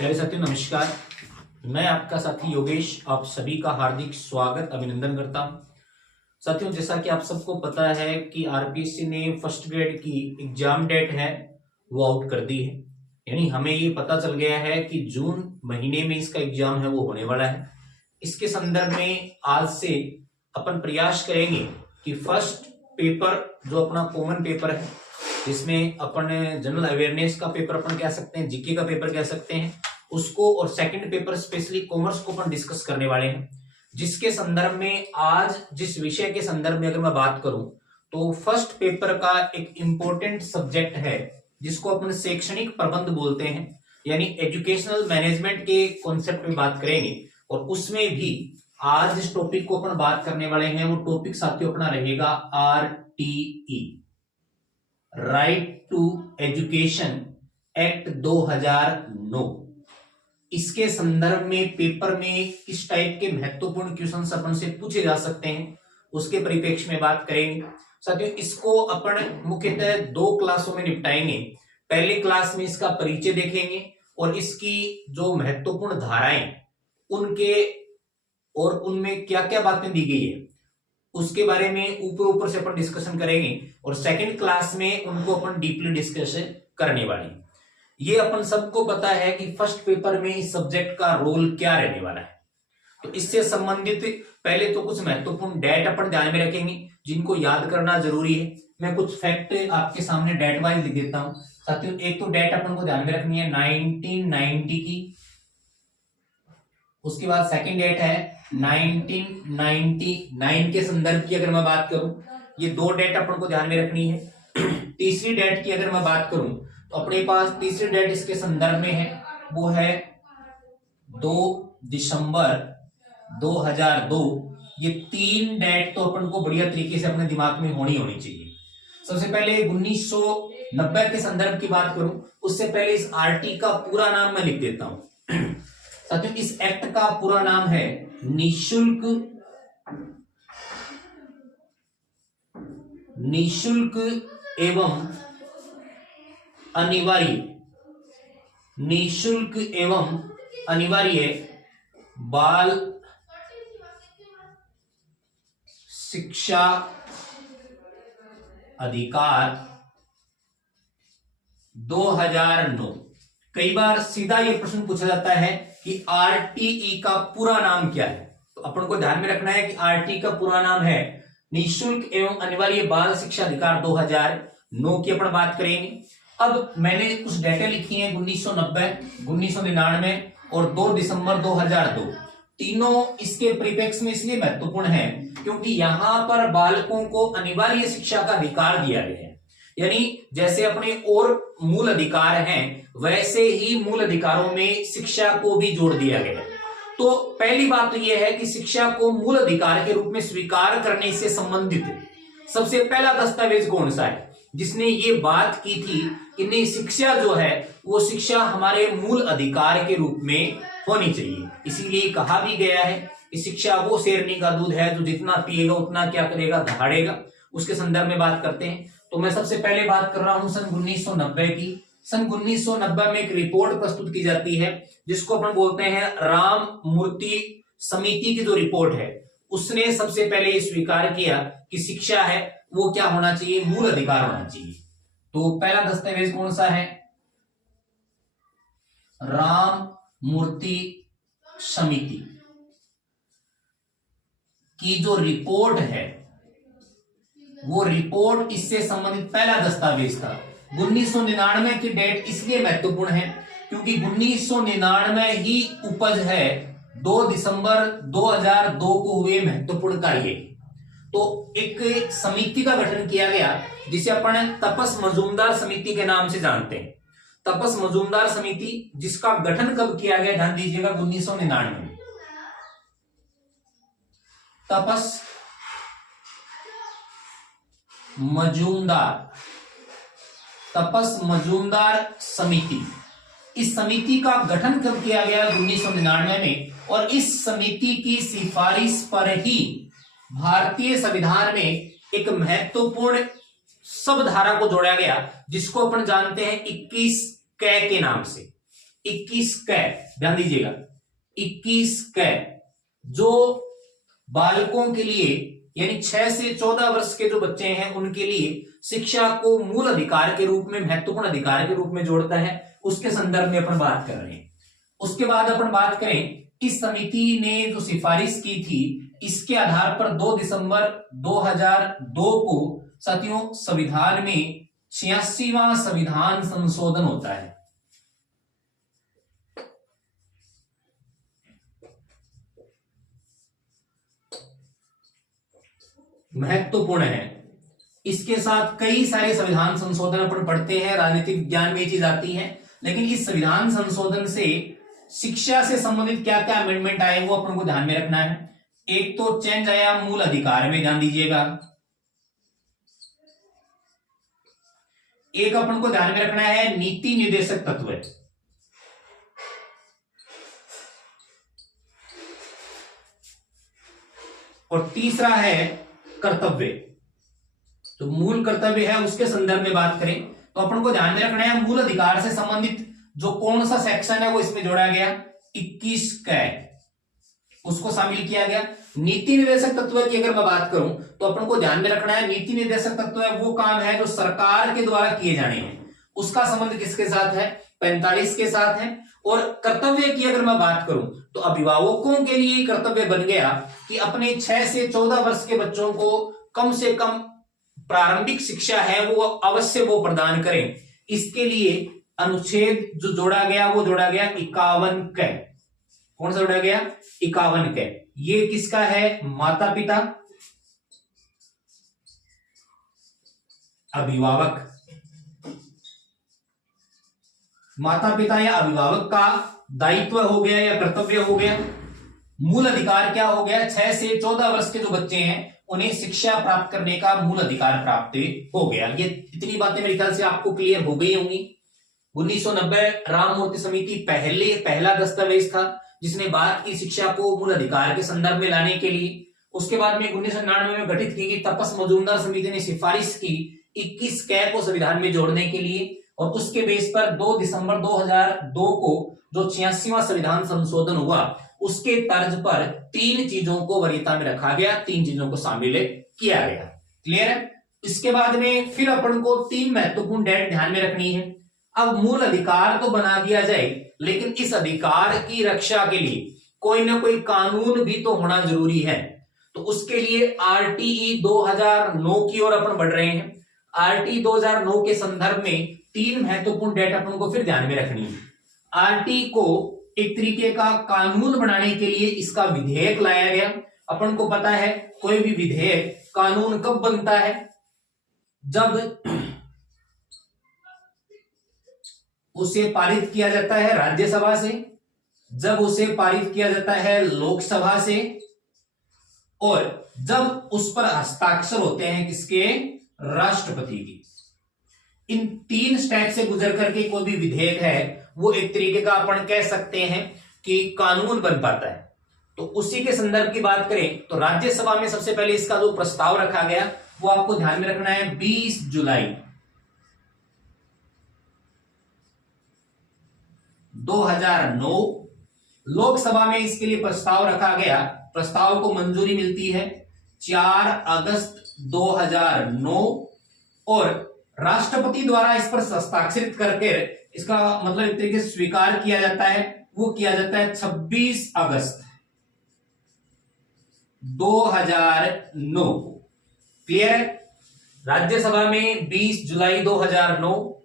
प्यारे साथियों नमस्कार। मैं आपका साथी योगेश आप सभी का हार्दिक स्वागत अभिनंदन करता हूं। साथियों जैसा कि आप सबको पता है कि आरपीएससी ने फर्स्ट ग्रेड की एग्जाम डेट है वो आउट कर दी है। यानी हमें ये पता चल गया है कि जून महीने में इसका एग्जाम है वो होने वाला है। इसके संदर्भ में आज से अपन प्रयास करेंगे कि फर्स्ट पेपर जो अपना कॉमन पेपर है जिसमें अपन जनरल अवेयरनेस का पेपर अपन कह सकते हैं, जीके का पेपर कह सकते हैं उसको, और सेकंड पेपर स्पेशली कॉमर्स को अपन डिस्कस करने वाले हैं। जिसके संदर्भ में आज जिस विषय के संदर्भ में अगर मैं बात करूं तो फर्स्ट पेपर का एक इंपॉर्टेंट सब्जेक्ट है जिसको अपन शैक्षणिक प्रबंध बोलते हैं, यानी एजुकेशनल मैनेजमेंट के कॉन्सेप्ट में बात करेंगे। और उसमें भी आज जिस टॉपिक को अपन बात करने वाले हैं वो टॉपिक साथियों अपना रहेगा RTE, right to education act 2009। इसके संदर्भ में पेपर में किस टाइप के महत्वपूर्ण क्वेश्चन अपन से पूछे जा सकते हैं उसके परिप्रेक्ष्य में बात करेंगे। साथियों इसको अपन मुख्यतः 2 क्लासों में निपटाएंगे। पहली क्लास में इसका परिचय देखेंगे और इसकी जो महत्वपूर्ण धाराएं उनके और उनमें क्या क्या बातें दी गई है उसके बारे में ऊपर से अपन डिस्कशन करेंगे, और सेकंड क्लास में उनको अपन डीपली डिस्कशन करने वाले हैं। ये अपन सबको पता है कि फर्स्ट पेपर में इस सब्जेक्ट का रोल क्या रहने वाला है। तो इससे संबंधित पहले तो कुछ महत्वपूर्ण डेट अपन ध्यान में रखेंगे जिनको याद करना जरूरी है। मैं कुछ फैक्ट आपके सामने डेट वाइज लिख देता हूं साथियों। एक तो डेट अपन को ध्यान में रखनी है 1990 की, उसके बाद सेकंड डेट है 1999 के संदर्भ की अगर मैं बात करूं, ये 2 डेट अपन को ध्यान में रखनी है। तीसरी डेट की अगर मैं बात करूं तो अपने पास तीसरी डेट इसके संदर्भ में है वो है 2 दिसंबर 2002। ये 3 डेट तो अपन को बढ़िया तरीके से अपने दिमाग में होनी चाहिए। सबसे पहले 1990 के संदर्भ की बात करूं उससे पहले इस आरटी का पूरा नाम मैं लिख देता हूं साथियों। इस एक्ट का पूरा नाम है निशुल्क एवं अनिवार्य बाल शिक्षा अधिकार 2009। कई बार सीधा ये प्रश्न पूछा जाता है कि आरटीई का पूरा नाम क्या है, तो अपन को ध्यान में रखना है कि आरटीई का पूरा नाम है निःशुल्क एवं अनिवार्य बाल शिक्षा अधिकार 2009 की अपन बात करेंगे। अब मैंने कुछ डेटा लिखी है 1990, 1999 और 2 दिसंबर 2002। तीनों इसके परिप्रेक्ष्य में इसलिए महत्वपूर्ण है क्योंकि यहां पर बालकों को अनिवार्य शिक्षा का अधिकार दिया गया है। यानी जैसे अपने और मूल अधिकार हैं वैसे ही मूल अधिकारों में शिक्षा को भी जोड़ दिया गया है। तो पहली बात तो यह है कि शिक्षा को मूल अधिकार के रूप में स्वीकार करने से संबंधित सबसे पहला दस्तावेज कौन सा है जिसने ये बात की थी कि नहीं, शिक्षा जो है वो शिक्षा हमारे मूल अधिकार के रूप में होनी चाहिए। इसीलिए कहा भी गया है कि शिक्षा वो शेरनी का दूध है जो जितना पिएगा उतना क्या करेगा, दहाड़ेगा। उसके संदर्भ में बात करते हैं तो मैं सबसे पहले बात कर रहा हूं सन 1990 की। सन 1990 में एक रिपोर्ट प्रस्तुत की जाती है जिसको अपन बोलते हैं राम मूर्ति समिति की जो रिपोर्ट है उसने सबसे पहले ये स्वीकार किया कि शिक्षा है वो क्या होना चाहिए, मूल अधिकार होना चाहिए। तो पहला दस्तावेज कौन सा है, राम मूर्ति समिति की जो रिपोर्ट है वो रिपोर्ट इससे संबंधित पहला दस्तावेज था। 1999 की डेट इसलिए महत्वपूर्ण है क्योंकि 1999 ही उपज है 2 दिसंबर 2002 को हुए महत्वपूर्ण कार्य। तो एक समिति का गठन किया गया जिसे अपन तपस मजूमदार समिति के नाम से जानते हैं। तपस मजूमदार समिति जिसका गठन कब किया गया ध्यान दीजिएगा 1999 में। तपस मजूमदार समिति, इस समिति का गठन कब किया गया 1999 में, और इस समिति की सिफारिश पर ही भारतीय संविधान में एक महत्वपूर्ण शब्द धारा को जोड़ा गया जिसको अपन जानते हैं 21 कै के नाम से। 21 कै, ध्यान दीजिएगा 21 कै, जो बालकों के लिए यानी 6 से 14 वर्ष के जो बच्चे हैं उनके लिए शिक्षा को मूल अधिकार के रूप में, महत्वपूर्ण अधिकार के रूप में जोड़ता है, उसके संदर्भ में अपन बात कर रहे हैं। उसके बाद अपन बात करें, इस समिति ने जो सिफारिश की थी, इसके आधार पर 2 दिसंबर 2002 को साथियों संविधान में 86वां संविधान संशोधन होता है। महत्वपूर्ण है। इसके साथ कई सारे संविधान संशोधन अपन पढ़ते हैं, राजनीतिक ज्ञान में ये चीज आती है, लेकिन इस संविधान संशोधन से शिक्षा से संबंधित क्या क्या अमेंडमेंट आए वो अपन को ध्यान में रखना है। एक तो चेंज आया मूल अधिकार में, ध्यान दीजिएगा। एक अपन को ध्यान में रखना है नीति निर्देशक तत्व, और तीसरा है कर्तव्य। तो मूल कर्तव्य है उसके संदर्भ में बात करें तो अपन को ध्यान में रखना है मूल अधिकार से संबंधित जो कौन सा सेक्शन है वो इसमें जोड़ा गया, 21 कै, उसको शामिल किया गया। नीति निर्देशक तत्व की अगर मैं बात करूं तो अपन को ध्यान में रखना है नीति निर्देशक तत्व है वो काम है जो सरकार के द्वारा किए जाने हैं, उसका संबंध किसके साथ है, 45 के साथ है। और कर्तव्य की अगर मैं बात करूं तो अभिभावकों के लिए कर्तव्य बन गया कि अपने 6 से 14 वर्ष के बच्चों को कम से कम प्रारंभिक शिक्षा है वो अवश्य वो प्रदान करें। इसके लिए अनुच्छेद जो जोड़ा गया वो जोड़ा गया 51 कै। कौन सा जोड़ा गया, 51 कै। ये किसका है, माता पिता, अभिभावक, माता पिता या अभिभावक का दायित्व हो गया या कर्तव्य हो गया। मूल अधिकार क्या हो गया, 6 से 14 वर्ष के जो बच्चे हैं उन्हें शिक्षा प्राप्त करने का मूल अधिकार प्राप्त हो गया। ये इतनी बातें मेरे ख्याल से आपको क्लियर हो गई होंगी। 1990 राममूर्ति समिति पहला दस्तावेज था जिसने बात की शिक्षा को मूल अधिकार के संदर्भ में लाने के लिए। उसके बाद में 1999 में गठित की गई तपस मजूमदार समिति ने सिफारिश की 21 कै को संविधान में जोड़ने के लिए, और उसके बेस पर 2 दिसंबर 2002 को जो 86वां संविधान संशोधन हुआ उसके तर्ज पर 3 चीजों को वरीयता में रखा गया, 3 चीजों को शामिल किया गया। क्लियर है। इसके बाद में फिर अपन को 3 महत्वपूर्ण डेट ध्यान में रखनी है। अब मूल अधिकार तो बना दिया जाए, लेकिन इस अधिकार की रक्षा के लिए कोई ना कोई कानून भी तो होना जरूरी है। तो उसके लिए आरटीई 2009 की ओर अपन बढ़ रहे हैं। आरटीई 2009 के संदर्भ में 3 महत्वपूर्ण डेट अपन को फिर ध्यान में रखनी है। आरटीई को एक तरीके का कानून बनाने के लिए इसका विधेयक लाया गया। अपन को पता है कोई भी विधेयक कानून कब बनता है, जब उसे पारित किया जाता है राज्यसभा से, जब उसे पारित किया जाता है लोकसभा से, और जब उस पर हस्ताक्षर होते हैं किसके, राष्ट्रपति की। इन 3 स्टेप से गुजर करके कोई भी विधेयक है वो एक तरीके का अपन कह सकते हैं कि कानून बन पाता है। तो उसी के संदर्भ की बात करें तो राज्यसभा में सबसे पहले इसका जो प्रस्ताव रखा गया वो आपको ध्यान में रखना है 20 जुलाई 2009। लोकसभा में इसके लिए प्रस्ताव रखा गया, प्रस्ताव को मंजूरी मिलती है 4 अगस्त 2009, और राष्ट्रपति द्वारा इस पर हस्ताक्षरित करके इसका मतलब एक तरीके से स्वीकार किया जाता है, वो किया जाता है 26 अगस्त 2009 को। क्लियर है। राज्यसभा में 20 जुलाई 2009,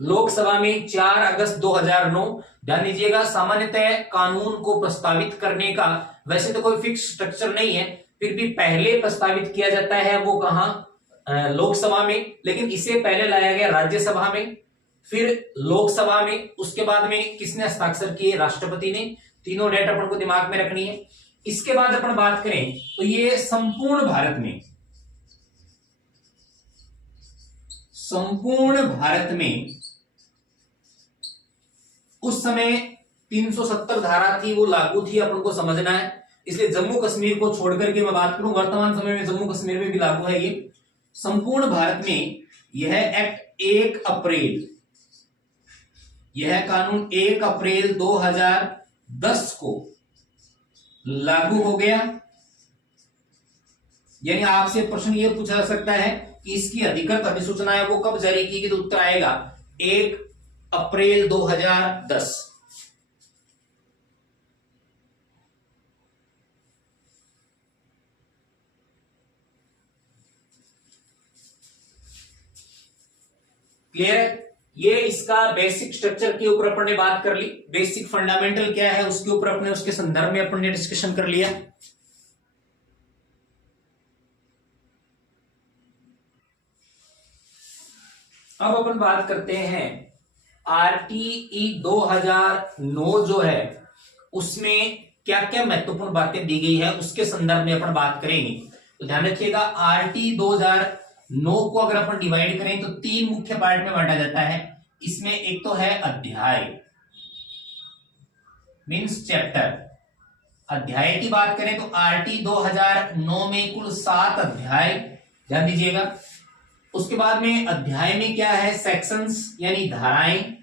लोकसभा में 4 अगस्त 2009। ध्यान दीजिएगा सामान्यतः कानून को प्रस्तावित करने का वैसे तो कोई फिक्स स्ट्रक्चर नहीं है, फिर भी पहले प्रस्तावित किया जाता है वो कहां, लोकसभा में, लेकिन इसे पहले लाया गया राज्यसभा में, फिर लोकसभा में, उसके बाद में किसने हस्ताक्षर किए, राष्ट्रपति ने। तीनों डेट अपन को दिमाग में रखनी है। इसके बाद अपन बात करें तो ये संपूर्ण भारत में उस समय 370 धारा थी वो लागू थी, अपन को समझना है। इसलिए जम्मू कश्मीर को छोड़कर के मैं बात करूं, वर्तमान समय में जम्मू कश्मीर में भी लागू है ये। संपूर्ण भारत में यह एक्ट 1 अप्रैल यह कानून 1 अप्रैल 2010 को लागू हो गया। यानी आपसे प्रश्न यह पूछा जा सकता है कि इसकी अधिकृत अधिसूचना है वो कब जारी की गई, तो उत्तर आएगा 1 अप्रैल 2010। क्लियर? ये इसका बेसिक स्ट्रक्चर के ऊपर अपन ने बात कर ली, बेसिक फंडामेंटल क्या है उसके ऊपर अपने उसके संदर्भ में अपन ने डिस्कशन कर लिया। अब अपन बात करते हैं आरटीई 2009 जो है उसमें क्या क्या महत्वपूर्ण बातें दी गई है उसके संदर्भ में अपन बात करेंगे। तो ध्यान रखिएगा, आरटी 2009 को अगर अपन डिवाइड करें तो 3 मुख्य पार्ट में बांटा जाता है। इसमें एक तो है अध्याय मींस चैप्टर। अध्याय की बात करें तो आरटी 2009 में कुल 7 अध्याय, ध्यान दीजिएगा। उसके बाद में अध्याय में क्या है, सेक्शंस यानी धाराएं।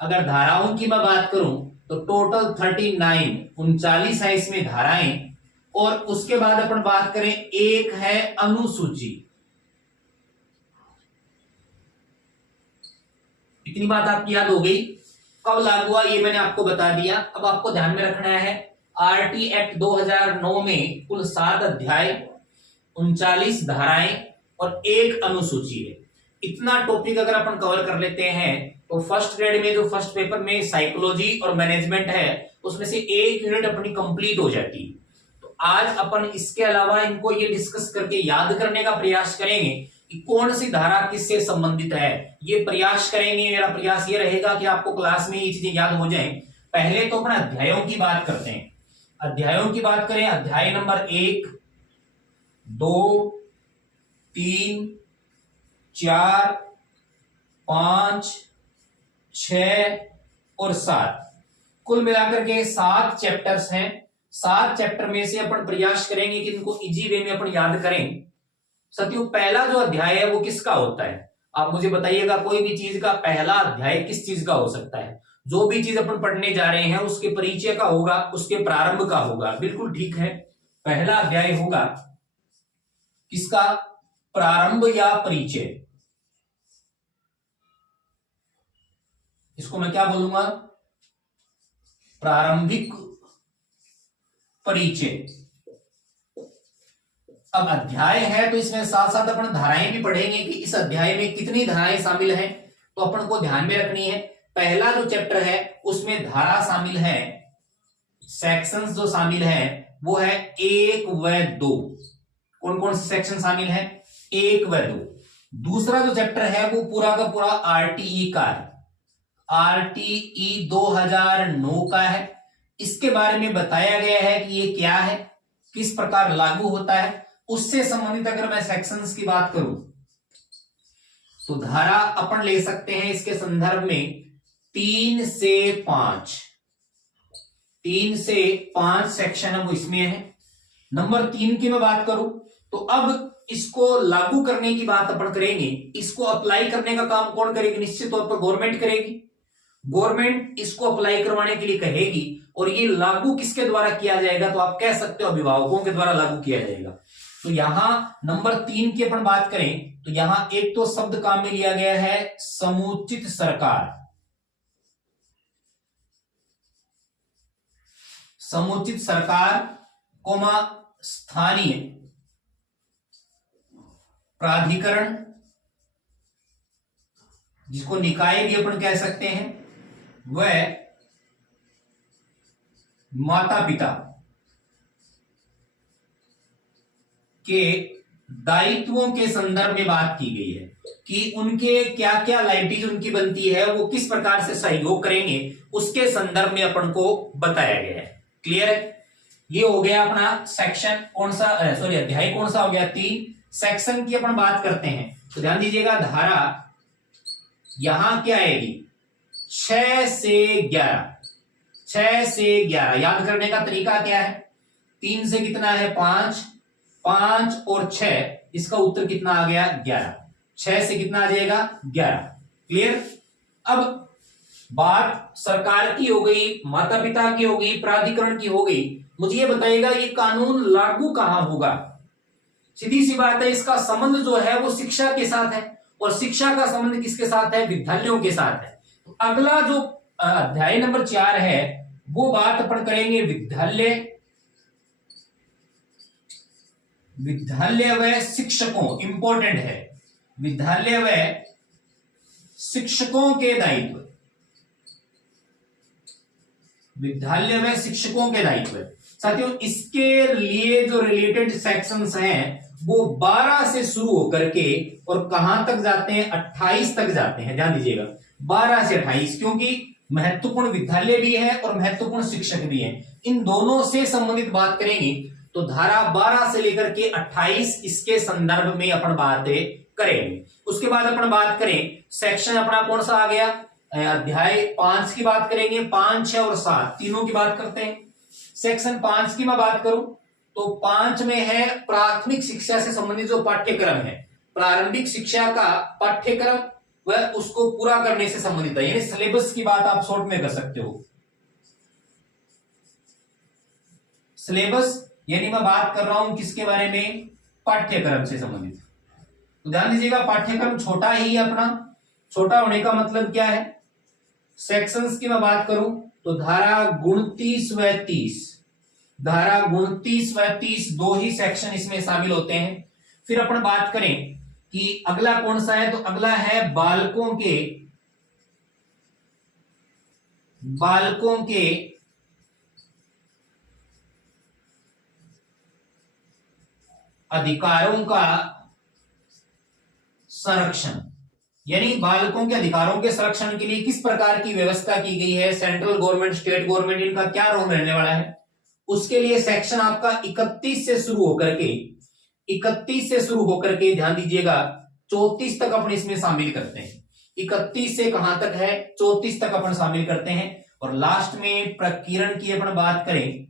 अगर धाराओं की मैं बात करूं तो टोटल 39 है इसमें धाराएं। और उसके बाद अपन बात करें, एक है अनुसूची। इतनी बात आपकी याद हो गई। कब लागू हुआ ये मैंने आपको बता दिया। अब आपको ध्यान में रखना है, आरटी एक्ट 2009 में कुल 7 अध्याय, 39 धाराएं और एक अनुसूची है। इतना टॉपिक अगर अपन कवर कर लेते हैं तो फर्स्ट ग्रेड में जो फर्स्ट पेपर में साइकोलॉजी और मैनेजमेंट है उसमें से एक यूनिट अपनी कंप्लीट हो जाती है। तो आज अपन इसके अलावा इनको ये डिस्कस करके याद करने का प्रयास करेंगे कि कौन सी धारा किससे संबंधित है। ये प्रयास करेंगे, मेरा प्रयास ये रहेगा कि आपको क्लास में ये चीजें याद हो जाएं। पहले तो अपने अध्यायों की बात करते हैं। अध्यायों की बात करें, अध्याय नंबर 1, 2, 3, 4, 5, 6 और 7, कुल मिलाकर के 7 चैप्टर्स हैं। 7 चैप्टर में से अपन प्रयास करेंगे कि इनको इजी वे में अपन याद करें। साथियों, पहला जो अध्याय है वो किसका होता है, आप मुझे बताइएगा। कोई भी चीज का पहला अध्याय किस चीज का हो सकता है? जो भी चीज अपन पढ़ने जा रहे हैं उसके परिचय का होगा, उसके प्रारंभ का होगा। बिल्कुल ठीक है, पहला अध्याय होगा किसका? प्रारंभ या परिचय। इसको मैं क्या बोलूंगा? प्रारंभिक परिचय। अब अध्याय है तो इसमें साथ साथ अपन धाराएं भी पढ़ेंगे कि इस अध्याय में कितनी धाराएं शामिल हैं, तो अपन को ध्यान में रखनी है। पहला जो चैप्टर है उसमें धारा शामिल है, सेक्शंस जो शामिल है वो है 1 व 2। कौन कौन से सेक्शन शामिल है? 1 व 2। दूसरा जो चैप्टर है वो पूरा का पूरा आरटीई का है, आरटीई 2009 का है। इसके बारे में बताया गया है कि ये क्या है, किस प्रकार लागू होता है। उससे संबंधित अगर मैं सेक्शंस की बात करूं तो धारा अपन ले सकते हैं इसके संदर्भ में 3 से 5। 3 से 5 सेक्शन है वो इसमें है। नंबर 3 की मैं बात करूं तो अब इसको लागू करने की बात अपन करेंगे। इसको अप्लाई करने का काम कौन करेगी? निश्चित तौर पर गवर्नमेंट करेगी। गवर्नमेंट इसको अप्लाई करवाने के लिए कहेगी और ये लागू किसके द्वारा किया जाएगा? तो आप कह सकते हो अभिभावकों के द्वारा लागू किया जाएगा। तो यहां नंबर 3 की अपन बात करें तो यहां एक तो शब्द काम में लिया गया है समुचित सरकार। समुचित सरकार कोमा स्थानीय प्राधिकरण, जिसको निकाय भी अपन कह सकते हैं, वह माता पिता के दायित्वों के संदर्भ में बात की गई है कि उनके क्या क्या लाइबिलिटीज उनकी बनती है, वो किस प्रकार से सहयोग करेंगे, उसके संदर्भ में अपन को बताया गया है। क्लियर है? ये हो गया अपना सेक्शन कौन सा, सॉरी अध्याय कौन सा हो गया? 3। सेक्शन की अपन बात करते हैं तो ध्यान दीजिएगा, धारा यहां क्या आएगी? 6 से 11। 6 से 11 याद करने का तरीका क्या है? 3 से कितना है? 5। 5 और 6, इसका उत्तर कितना आ गया? 11। 6 से कितना आ जाएगा? 11। क्लियर? अब बात सरकार की हो गई, माता पिता की हो गई, प्राधिकरण की हो गई। मुझे ये बताइएगा ये कानून लागू कहां होगा? सीधी सी बात है, इसका संबंध जो है वो शिक्षा के साथ है, और शिक्षा का संबंध किसके साथ है? विद्यालयों के साथ है। तो अगला जो अध्याय नंबर 4 है वो बात अपन करेंगे विद्यालय, विद्यालय व शिक्षकों, इंपॉर्टेंट है, विद्यालय व शिक्षकों के दायित्व, विद्यालय में शिक्षकों के दायित्व। साथियों इसके लिए जो रिलेटेड सेक्शंस हैं वो 12 से शुरू होकर के और कहां तक जाते हैं? 28 तक जाते हैं। ध्यान दीजिएगा 12 से 28, क्योंकि महत्वपूर्ण विद्यालय भी है और महत्वपूर्ण शिक्षक भी है, इन दोनों से संबंधित बात करेंगे। तो धारा 12 से लेकर के 28 इसके संदर्भ में अपन बातें करेंगे। उसके बाद अपन बात करें सेक्शन अपना कौन सा आ गया? अध्याय 5 की बात करेंगे। 5, 6 और 7 तीनों की बात करते हैं। सेक्शन 5 की मैं बात करूं तो 5 में है प्राथमिक शिक्षा से संबंधित जो पाठ्यक्रम है, प्रारंभिक शिक्षा का पाठ्यक्रम वह उसको पूरा करने से संबंधित है, यानी सिलेबस की बात आप शॉर्ट में कर सकते हो। सिलेबस यानी मैं बात कर रहा हूं किसके बारे में? पाठ्यक्रम से संबंधित। तो ध्यान दीजिएगा पाठ्यक्रम छोटा ही है अपना। छोटा होने का मतलब क्या है? सेक्शंस की मैं बात करूं तो धारा 29 व 30, धारा 29 व 30 दो ही सेक्शन इसमें शामिल होते हैं। फिर अपन बात करें कि अगला कौन सा है, तो अगला है बालकों के अधिकारों का संरक्षण, यानी बालकों के अधिकारों के संरक्षण के लिए किस प्रकार की व्यवस्था की गई है, सेंट्रल गवर्नमेंट, स्टेट गवर्नमेंट, इनका क्या रोल रहने वाला है, उसके लिए सेक्शन आपका 31 से शुरू होकर के ध्यान दीजिएगा 34 तक अपन इसमें शामिल करते हैं। 31 से कहां तक है? 34 तक अपन शामिल करते हैं। और लास्ट में प्रकीर्ण की अपन बात करें,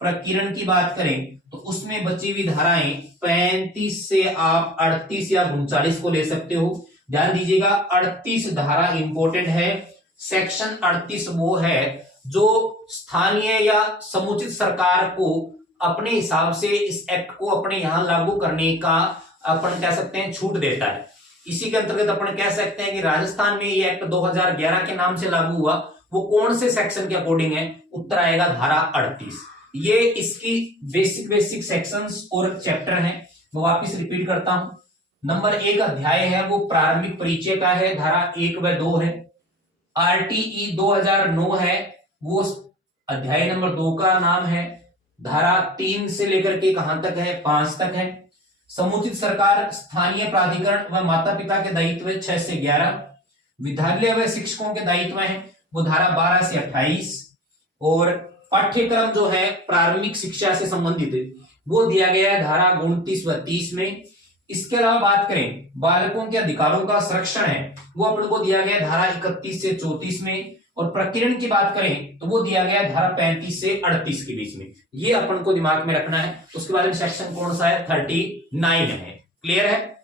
प्रकीर्ण की बात करें तो उसमें बची हुई धाराएं 35 से आप 38 या 39 को ले सकते हो। ध्यान दीजिएगा 38 धारा इंपॉर्टेंट है। सेक्शन 38 वो है जो स्थानीय या समुचित सरकार को अपने हिसाब से इस एक्ट को अपने यहां लागू करने का अपन कह सकते हैं छूट देता है। इसी के अंतर्गत अपन कह सकते हैं कि राजस्थान में ये एक्ट 2011 के नाम से लागू हुआ, वो कौन से सेक्शन के अकॉर्डिंग है? उत्तर आएगा धारा 38। ये इसकी बेसिक सेक्शंस और चैप्टर हैं। मैं वापिस रिपीट करता हूं। नंबर 1 अध्याय है वो प्रारंभिक परिचय का है, धारा 1 व 2 है। आरटीई 2009 है वो अध्याय नंबर 2 का नाम है, धारा 3 से लेकर के कहां तक है? 5 तक है। समुचित सरकार, स्थानीय प्राधिकरण व माता पिता के दायित्व 6 से 11। विद्यालय व शिक्षकों के दायित्व हैं वो धारा 12 से 28। और पाठ्यक्रम जो है प्रारंभिक शिक्षा से संबंधित वो दिया गया है धारा 29 व 30 में। इसके अलावा बात करें बालकों के अधिकारों का संरक्षण है वो अपन को दिया गया धारा 31 से 34 में। और प्रकीर्ण की बात करें तो वो दिया गया धारा 35 से 38 के बीच में। ये अपन को दिमाग में रखना है। उसके बाद में सेक्शन कौन सा है? 39 है। क्लियर है?